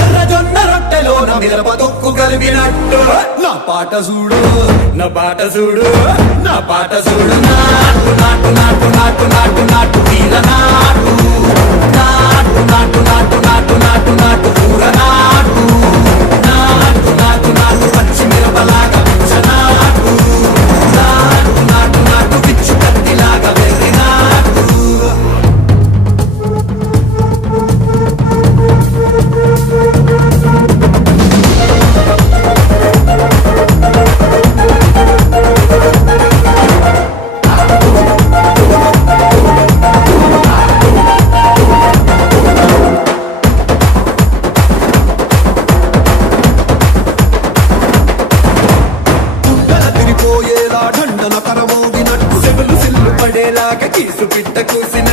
ఎర్ర జొన్న రొట్టెలోన మిరప తొక్కు కలిపినట్టు నా పాట చూడు నా పాట చూడు నా పాట చూడు నాటు నాటు నాటు నాటు నాటు నాటు వీర నాటు నాటు నాటు నాటు నాటు నాటు నాటు ఊర నాటు నాటు నాటు నాటు పచ్చి మిరపలాగా పిచ్చ నాటు నాటు నాటు నాటు పిచ్చు కత్తిలాగా వెర్రి నాటు కీసు పిట్ట కూసిన